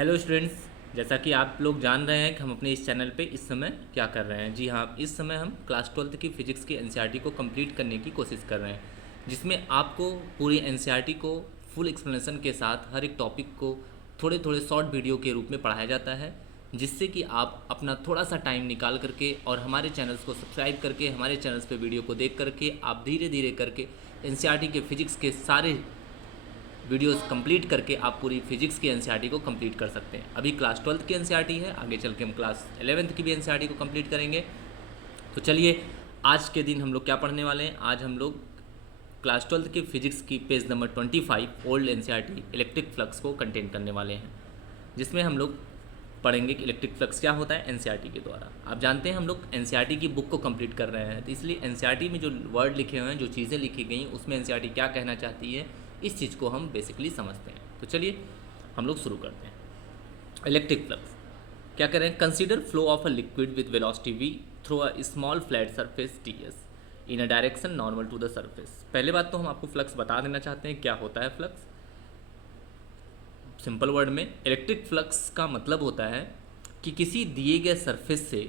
Hello students, जैसा कि आप लोग जान रहे हैं कि हम अपने इस चैनल पे इस समय क्या कर रहे हैं। जी हाँ, इस समय हम क्लास 12th की फ़िज़िक्स की एनसीईआरटी को कंप्लीट करने की कोशिश कर रहे हैं, जिसमें आपको पूरी एनसीईआरटी को फुल एक्सप्लेनेशन के साथ हर एक टॉपिक को थोड़े थोड़े शॉर्ट वीडियो के रूप में पढ़ाया जाता है, जिससे कि आप अपना थोड़ा सा टाइम निकाल करके और हमारे चैनल्स को सब्सक्राइब करके हमारे चैनल्स पे वीडियो को देख करके आप धीरे धीरे करके एनसीईआरटी के फ़िज़िक्स के सारे वीडियोस कंप्लीट करके आप पूरी फिजिक्स की एनसीईआरटी को कंप्लीट कर सकते हैं। अभी क्लास 12th की एनसीईआरटी है, आगे चल के हम क्लास 11th की भी एनसीईआरटी को कंप्लीट करेंगे। तो चलिए, आज के दिन हम लोग क्या पढ़ने वाले हैं। आज हम लोग क्लास 12th की फिजिक्स की page number 25 old NCERT electric flux को कंटेन करने वाले हैं, जिसमें हम लोग पढ़ेंगे कि इलेक्ट्रिक फ्लक्स क्या होता है एनसीईआरटी के द्वारा। आप जानते हैं हम लोग एनसीईआरटी की बुक को कंप्लीट कर रहे हैं, तो इसलिए एनसीईआरटी में जो वर्ड लिखे हुए हैं, जो चीज़ें लिखी गई, उसमें एनसीईआरटी क्या कहना चाहती है, इस चीज़ को हम बेसिकली समझते हैं। तो चलिए हम लोग शुरू करते हैं। इलेक्ट्रिक फ्लक्स क्या कह रहे हैं। Consider flow of a liquid with velocity v through a small flat surface ds in a direction normal to the surface. पहले बात तो हम आपको फ्लक्स बता देना चाहते हैं क्या होता है फ्लक्स। सिंपल वर्ड में इलेक्ट्रिक फ्लक्स का मतलब होता है कि किसी दिए गए सरफेस से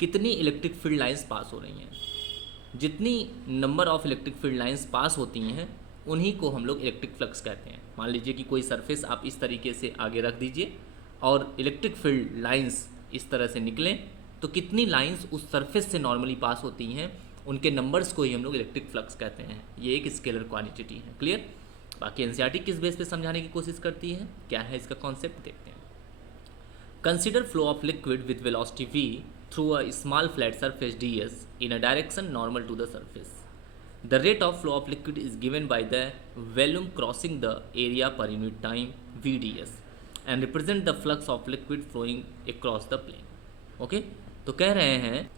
कितनी इलेक्ट्रिक फील्ड लाइंस पास हो रही हैं। जितनी number of electric field lines pass होती हैं उन्हीं को हम लोग इलेक्ट्रिक फ्लक्स कहते हैं। मान लीजिए कि कोई सरफेस आप इस तरीके से आगे रख दीजिए और इलेक्ट्रिक फील्ड लाइंस इस तरह से निकलें, तो कितनी लाइंस उस सरफेस से नॉर्मली पास होती हैं, उनके नंबर्स को ही हम लोग इलेक्ट्रिक फ्लक्स कहते हैं। ये एक स्केलर क्वांटिटी है। क्लियर। बाकी एनसीईआरटी किस बेस पे समझाने की कोशिश करती है, क्या है इसका कॉन्सेप्ट, देखते हैं। Consider flow of liquid with velocity v through a small flat surface ds in a direction normal to the surface. The rate of flow of liquid is given by the volume crossing the area per unit time vds and represent the flux of liquid flowing across the plane. Okay, तो कह रहे हैं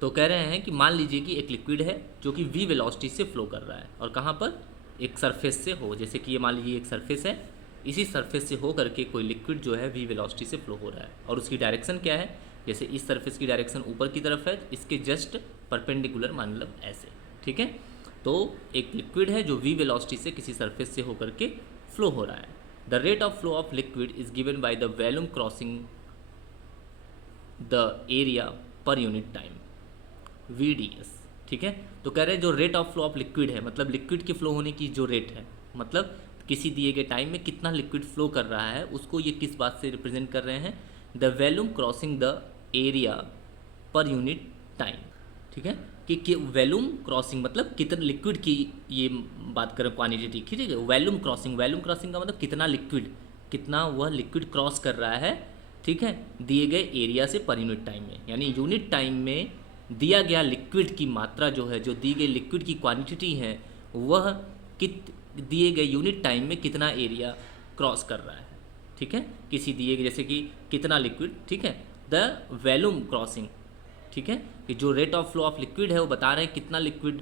तो कह रहे हैं कि मान लीजिए कि एक लिक्विड है जो कि v वेलोसिटी से फ्लो कर रहा है और कहाँ पर, एक सरफेस से हो। जैसे कि ये मान लीजिए एक सरफेस है, इसी सरफेस से हो करके कोई लिक्विड जो है v वेलोसिटी से फ्लो हो रहा है और उसकी डायरेक्शन क्या है। जैसे इस सरफेस की डायरेक्शन ऊपर की तरफ है, इसके जस्ट परपेंडिकुलर मान लो ऐसे, ठीक है। तो एक लिक्विड है जो v वेलोसिटी से किसी सरफेस से होकर के फ्लो हो रहा है। The rate of flow of liquid is given by the volume crossing the area per unit time vds, ठीक है। तो कह रहे हैं जो rate of flow of liquid है, मतलब लिक्विड के फ्लो होने की जो रेट है, मतलब किसी दिए गए टाइम में कितना लिक्विड फ्लो कर रहा है, उसको ये किस बात से रिप्रेजेंट कर रहे हैं, the volume crossing the area per unit time, ठीक है। कि वॉल्यूम क्रॉसिंग मतलब कितना लिक्विड की ये बात करें क्वांटिटी, ठीक है। वॉल्यूम क्रॉसिंग का मतलब कितना वह लिक्विड क्रॉस कर रहा है, ठीक है, दिए गए एरिया से पर यूनिट टाइम में। यानी यूनिट टाइम में दिया गया लिक्विड की मात्रा जो है, जो दी गई लिक्विड की क्वांटिटी है, वह दिए गए यूनिट टाइम में कितना एरिया क्रॉस कर रहा है, ठीक है। किसी दिए गए जैसे कि कितना लिक्विड, ठीक है, द वॉल्यूम क्रॉसिंग, ठीक है, कि जो rate of flow of liquid है वो बता रहे हैं कितना लिक्विड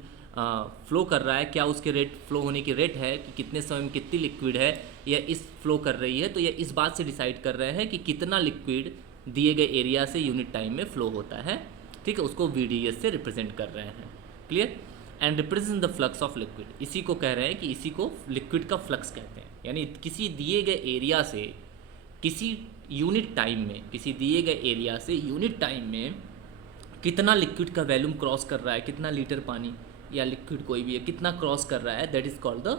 फ्लो कर रहा है, क्या उसके रेट फ्लो होने की रेट है कि कितने समय में कितनी लिक्विड है या इस फ्लो कर रही है। तो यह इस बात से डिसाइड कर रहे हैं कि कितना लिक्विड दिए गए एरिया से यूनिट टाइम में फ्लो होता है, ठीक है। उसको VDS से रिप्रेजेंट कर रहे हैं। Clear. And represent the flux of liquid, इसी को कह रहे हैं कि इसी को लिक्विड का फ्लक्स कहते हैं। यानी किसी दिए गए एरिया से किसी यूनिट टाइम में, किसी दिए गए एरिया से यूनिट टाइम में कितना लिक्विड का वॉल्यूम क्रॉस कर रहा है, कितना लीटर पानी या लिक्विड कोई भी है कितना क्रॉस कर रहा है, that is called the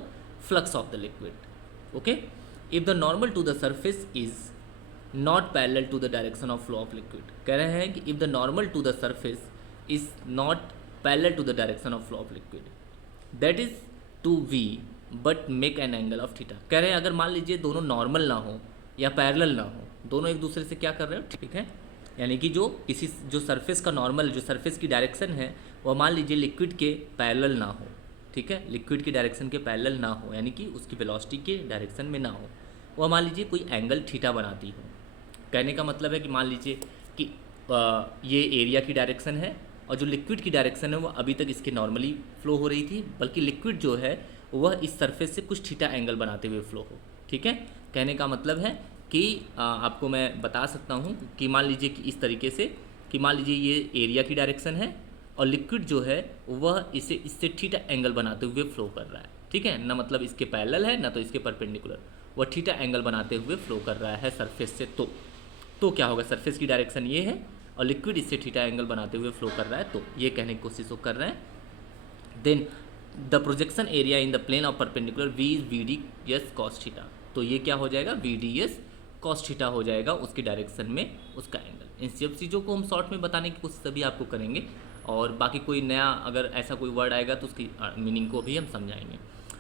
flux of the liquid. Okay. If the normal to the surface is not parallel to the direction of flow of liquid, कह रहे हैं कि if the normal to the surface is not parallel to the direction of flow of liquid that is to v but make an angle of theta. कह रहे हैं अगर मान लीजिए दोनों नॉर्मल ना हो या पैरेलल ना हो, दोनों एक दूसरे से क्या कर रहे हो, ठीक है। यानी कि जो सरफेस का नॉर्मल, जो सरफेस की डायरेक्शन है वह मान लीजिए लिक्विड के पैरेलल ना हो, ठीक है, लिक्विड की डायरेक्शन के पैरेलल ना हो, यानी कि उसकी वेलोसिटी के डायरेक्शन में ना हो, वह मान लीजिए कोई एंगल थीटा बनाती हो। कहने का मतलब है कि मान लीजिए कि ये एरिया की डायरेक्शन है और जो लिक्विड की डायरेक्शन है वो अभी तक इसके नॉर्मली फ्लो हो रही थी, बल्कि लिक्विड जो है वह इस सरफेस से कुछ थीटा एंगल बनाते हुए फ्लो हो, ठीक है। कहने का मतलब है कि आपको मैं बता सकता हूँ कि मान लीजिए कि इस तरीके से कि मान लीजिए ये एरिया की डायरेक्शन है और लिक्विड जो है वह इससे थीटा एंगल बनाते हुए फ्लो कर रहा है, ठीक है ना। मतलब इसके पैरेलल है ना तो इसके परपेंडिकुलर, वह थीटा एंगल बनाते हुए फ्लो कर रहा है सरफेस से। तो क्या होगा, सरफेस की डायरेक्शन ये है और लिक्विड इससे थीटा एंगल बनाते हुए फ्लो कर रहा है, तो ये कहने की कोशिश वो कर रहे हैं। Then the projection area in the plane of perpendicular V is V D S cos theta, तो ये क्या हो जाएगा, V D S cos theta हो जाएगा उसकी डायरेक्शन में उसका एंगल। इन सब चीज़ों को हम शॉर्ट में बताने की कोशिश अभी आपको करेंगे, और बाकी कोई नया अगर ऐसा कोई वर्ड आएगा तो उसकी मीनिंग को भी हम समझाएंगे।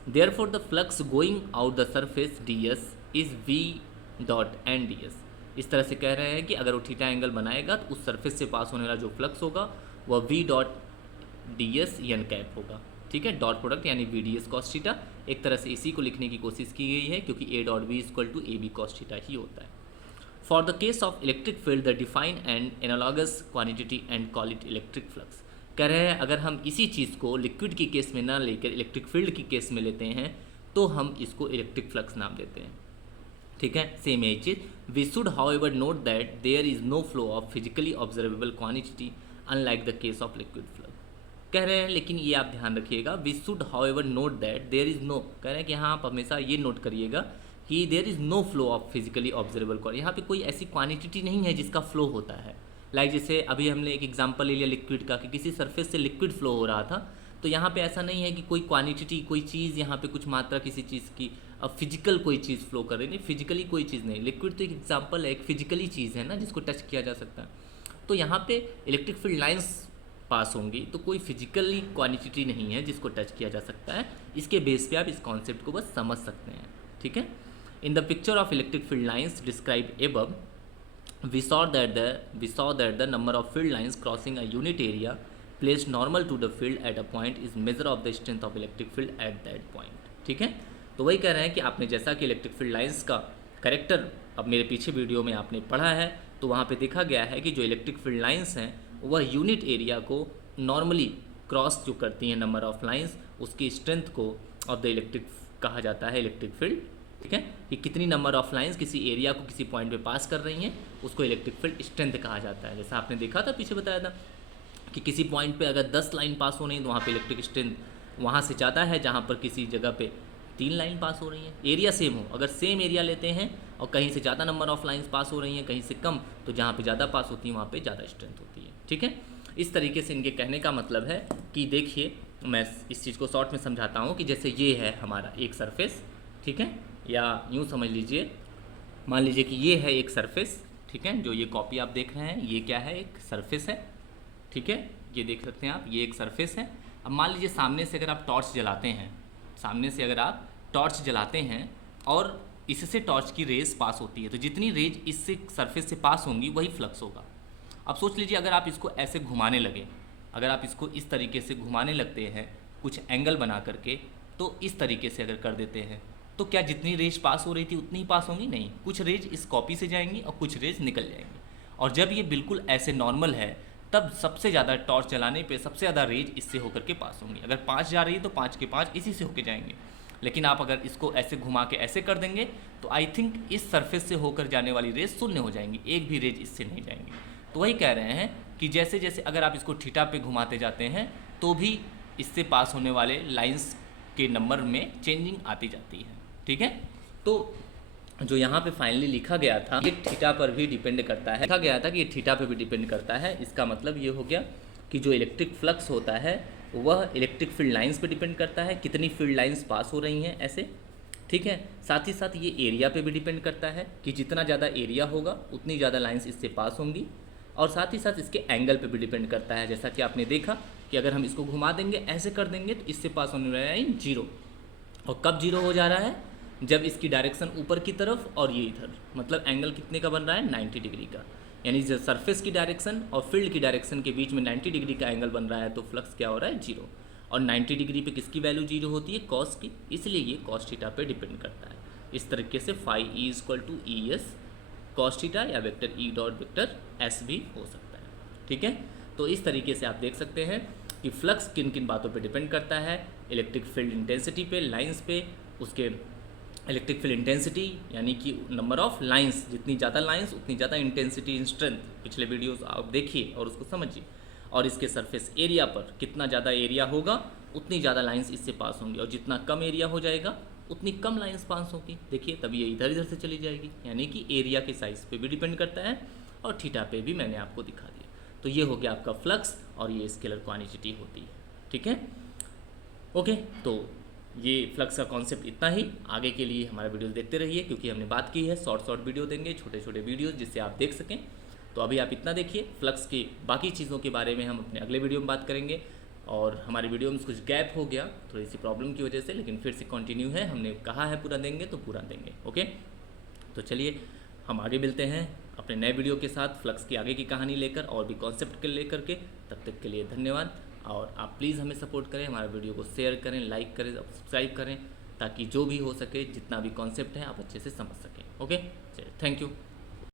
Therefore the flux going out the surface D S is V dot N D S. इस तरह से कह रहे हैं कि अगर वो थीटा एंगल बनाएगा तो उस सरफेस से पास होने वाला जो फ्लक्स होगा वह V dot D S N cap होगा, ठीक है, डॉट प्रोडक्ट यानी V D S cos theta. एक तरह से इसी को लिखने की कोशिश की गई है क्योंकि A dot B equal to A B cos theta ही होता है। For the case of electric field the define and analogous quantity and call it electric flux. कह रहे हैं अगर हम इसी चीज़ को लिक्विड की केस में ना लेकर इलेक्ट्रिक फील्ड की केस में लेते हैं तो हम इसको इलेक्ट्रिक फ्लक्स नाम देते हैं, ठीक है। सेम यही चीज़। We should however note that there is no flow of physically observable quantity unlike the case of liquid flux. कह रहे हैं लेकिन ये आप ध्यान रखिएगा, we should however note that there is no, कह रहे हैं कि हाँ आप हमेशा ये नोट करिएगा कि there is no flow of physically observable quantity. यहाँ पे कोई ऐसी क्वांटिटी नहीं है जिसका फ्लो होता है। लाइक जैसे अभी हमने एक एग्जांपल ले लिया लिक्विड का कि किसी सरफेस से लिक्विड फ्लो हो रहा था, तो यहाँ पे ऐसा नहीं है कि कोई क्वांटिटी कोई चीज़ यहाँ पे कुछ मात्रा किसी चीज़ की अब फिजिकल कोई चीज़ फ्लो कर रही नहीं, फिजिकली कोई चीज़ नहीं। लिक्विड तो एक एग्जांपल है, एक फिजिकली चीज़ है ना जिसको टच किया जा सकता है। तो यहाँ पे इलेक्ट्रिक फील्ड लाइंस पास होंगी तो कोई फिजिकली क्वांटिटी नहीं है जिसको टच किया जा सकता है। इसके बेस पे आप इस कॉन्सेप्ट को बस समझ सकते हैं, ठीक है। In the picture of electric field lines describe above we saw that the number of field lines crossing a unit area placed normal to the field at a point is measure of the strength of electric field at that point, ठीक है। तो वही कह रहे हैं कि आपने जैसा कि इलेक्ट्रिक फील्ड लाइंस का करेक्टर अब मेरे पीछे वीडियो में आपने पढ़ा है, तो वहाँ पे देखा गया है कि जो इलेक्ट्रिक फील्ड लाइंस हैं वह यूनिट एरिया को नॉर्मली क्रॉस जो करती हैं नंबर ऑफ लाइंस, उसकी स्ट्रेंथ को ऑफ द इलेक्ट्रिक कहा जाता है इलेक्ट्रिक फील्ड, ठीक है। कि कितनी नंबर ऑफ लाइंस किसी एरिया को किसी पॉइंट पे पास कर रही हैं उसको इलेक्ट्रिक फील्ड स्ट्रेंथ कहा जाता है। जैसा आपने देखा था पीछे बताया था कि किसी पॉइंट पे अगर 10 लाइन पास हो रही है तो वहाँ पे इलेक्ट्रिक स्ट्रेंथ वहाँ से ज़्यादा है जहाँ पर किसी जगह पे 3 लाइन पास हो रही हैं। एरिया सेम हो, अगर सेम एरिया लेते हैं और कहीं से ज़्यादा नंबर ऑफ लाइन्स पास हो रही हैं कहीं से कम, तो जहाँ पर ज़्यादा पास होती है वहाँ पर ज़्यादा स्ट्रेंथ होती है, ठीक है। इस तरीके से इनके कहने का मतलब है कि देखिए मैं इस चीज़ को शॉर्ट में समझाता हूँ कि जैसे ये है हमारा एक सरफेस, ठीक है, या यूँ समझ लीजिए, मान लीजिए कि ये है एक सरफेस, ठीक है, जो ये कॉपी आप देख रहे हैं ये क्या है, एक सरफेस है, ठीक है, ये देख सकते हैं आप, ये एक सरफेस है। अब मान लीजिए सामने से अगर आप टॉर्च जलाते हैं, सामने से अगर आप टॉर्च जलाते हैं और इससे टॉर्च की रेज पास होती है, तो जितनी रेज इससे सरफेस से पास होंगी वही फ्लक्स होगा। अब सोच लीजिए अगर आप इसको ऐसे घुमाने लगे, अगर आप इसको इस तरीके से घुमाने लगते हैं कुछ एंगल बना करके, तो इस तरीके से अगर कर देते हैं तो क्या जितनी रेज पास हो रही थी उतनी ही पास होंगी? नहीं, कुछ रेज इस कॉपी से जाएंगी और कुछ रेज निकल जाएंगी। और जब ये बिल्कुल ऐसे नॉर्मल है तब सबसे ज़्यादा टॉर्च जलाने पे सबसे ज़्यादा रेज इससे होकर के पास होंगी। अगर 5 जा रही है तो 5 के 5 इसी से होकर जाएंगे। लेकिन आप अगर इसको ऐसे घुमा के ऐसे कर देंगे तो आई थिंक इस सरफेस से होकर जाने वाली रेज शून्य हो जाएंगी, एक भी रेज इससे नहीं जाएंगी। तो वही कह रहे हैं कि जैसे जैसे अगर आप इसको थीटा पे घुमाते जाते हैं तो भी इससे पास होने वाले लाइंस के नंबर में चेंजिंग आती जाती है, ठीक है। तो जो यहाँ पे फाइनली लिखा गया था ये थीटा पर भी डिपेंड करता है, लिखा गया था कि ये थीटा पर भी डिपेंड करता है। इसका मतलब ये हो गया कि जो इलेक्ट्रिक फ्लक्स होता है वह इलेक्ट्रिक फील्ड लाइंस पे डिपेंड करता है, कितनी फील्ड लाइंस पास हो रही हैं ऐसे, ठीक है। साथ ही साथ ये एरिया पे भी डिपेंड करता है कि जितना ज़्यादा एरिया होगा उतनी ज़्यादा लाइंस इससे पास होंगी। और साथ ही साथ इसके एंगल पे भी डिपेंड करता है, जैसा कि आपने देखा कि अगर हम इसको घुमा देंगे ऐसे कर देंगे तो इससे पास होने वाला लाइन 0। और कब 0 हो जा रहा है? जब इसकी डायरेक्शन ऊपर की तरफ और ये इधर, मतलब एंगल कितने का बन रहा है? 90 डिग्री का। यानी जब सरफेस की डायरेक्शन और फील्ड की डायरेक्शन के बीच में 90 डिग्री का एंगल बन रहा है तो फ्लक्स क्या हो रहा है? 0। और 90 डिग्री पे किसकी वैल्यू 0 होती है? कॉस की, इसलिए ये कॉस थीटा पे डिपेंड करता है। इस तरीके से phi E equal to E S cos theta या vector E dot vector S भी हो सकता है, ठीक है। तो इस तरीके से आप देख सकते हैं कि फ्लक्स किन किन बातों पे डिपेंड करता है, इलेक्ट्रिक फील्ड इंटेंसिटी पे, लाइंस पे, उसके इलेक्ट्रिक फील्ड इंटेंसिटी यानी कि नंबर ऑफ लाइंस, जितनी ज़्यादा लाइंस उतनी ज़्यादा इंटेंसिटी इन स्ट्रेंथ। पिछले वीडियोस आप देखिए और उसको समझिए। और इसके सरफेस एरिया पर कितना ज़्यादा एरिया होगा उतनी ज़्यादा लाइंस इससे पास होंगी, और जितना कम एरिया हो जाएगा उतनी कम लाइन स्पान्स होगी, देखिए तब ये इधर इधर से चली जाएगी, यानी कि एरिया के साइज़ पे भी डिपेंड करता है और थीटा पे भी मैंने आपको दिखा दिया। तो ये हो गया आपका फ्लक्स और ये स्केलर क्वांटिटी होती है, ठीक है। ओके, तो ये फ्लक्स का कॉन्सेप्ट इतना ही। आगे के लिए हमारा वीडियोस देखते रहिए, क्योंकि हमने बात की है शॉर्ट वीडियो देंगे, छोटे छोटे वीडियोस जिससे आप देख सकें। तो अभी आप इतना देखिए, फ्लक्स की बाकी चीज़ों के बारे में हम अपने अगले वीडियो में बात करेंगे। और हमारे वीडियो में कुछ गैप हो गया थोड़ी सी प्रॉब्लम की वजह से, लेकिन फिर से कंटिन्यू है, हमने कहा है पूरा देंगे तो पूरा देंगे। ओके, तो चलिए हम आगे मिलते हैं अपने नए वीडियो के साथ, फ्लक्स की आगे की कहानी लेकर और भी कॉन्सेप्ट के लेकर के। तब तक के लिए धन्यवाद, और आप प्लीज़ हमें सपोर्ट करें, हमारे वीडियो को शेयर करें, लाइक करें, सब्सक्राइब करें, ताकि जो भी हो सके, जितना भी कॉन्सेप्ट है आप अच्छे से समझ सकें। ओके, चलिए, थैंक यू।